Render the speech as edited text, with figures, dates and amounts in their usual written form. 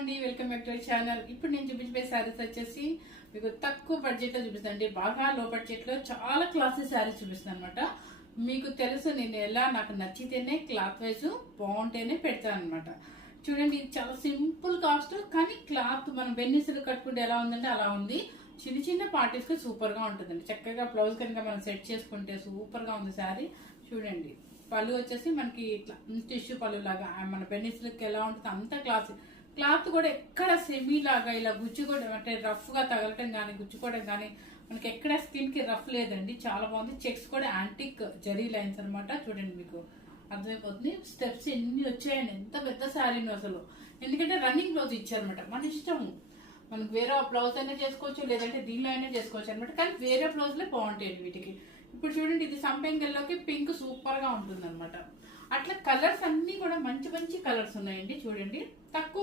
అండి, welcome back to channel. ఇప్పుడు నేను చూపించే శారీస్ వచ్చేసి మీకు తక్కువ బడ్జెట్ లో చూపిస్తాను అండి. బాగా లో బడ్జెట్ లో చాలా క్లాసీ శారీస్ చూపిస్తాను అనమాట. మీకు తెలుసు నేను ఎలా నాకు నచ్చితేనే క్లాత్ వైజ్ బాగుంటేనే పెడతాను అనమాట. చూడండి, ఇది చాలా సింపుల్ కాస్ట్, కానీ క్లాత్ మనం బెన్నిసులు కట్టుకుంటే ఎలా ఉందంటే అలా ఉంది. చిన్న చిన్న పార్టీస్ కి సూపర్ గా ఉంటుందండి. చక్కగా బ్లౌజ్ కనుక మనం సెట్ చేసుకుంటే సూపర్ గా ఉంది శారీ. చూడండి, పళ్ళు వచ్చేసి మనకి ఇట్లా టిష్యూ పళ్ళు లాగా మన బెన్నిసులకి ఎలా ఉంటుంది అంత క్లాత్ కూడా ఎక్కడ సెమీ లాగా ఇలా గుచ్చుకోవడం అంటే రఫ్ గా తగలటం కానీ గుచ్చుకోవడం కానీ మనకి ఎక్కడ స్కిన్ కి రఫ్ లేదండి. చాలా బాగుంది. చెక్స్ కూడా యాంటిక్ జరీ లైన్స్ అనమాట. చూడండి, మీకు అర్థమైపోతుంది. స్టెప్స్ ఎన్ని వచ్చాయండి, ఎంత పెద్ద శారీని అసలు. ఎందుకంటే రన్నింగ్ బ్లౌజ్ ఇచ్చారనమాట. మన ఇష్టము, మనకు వేరే బ్లౌజ్ అయినా చేసుకోవచ్చు, లేదంటే దీనిలో అయినా చేసుకోవచ్చు అనమాట. కానీ వేరే బ్లౌజ్లే బాగుంటాయండి వీటికి. ఇప్పుడు చూడండి, ఇది సంపెంగల్లోకి పింక్ సూపర్ గా ఉంటుంది అనమాట. అట్లా కలర్స్ అన్ని కూడా మంచి మంచి కలర్స్ ఉన్నాయండి. చూడండి, తక్కువ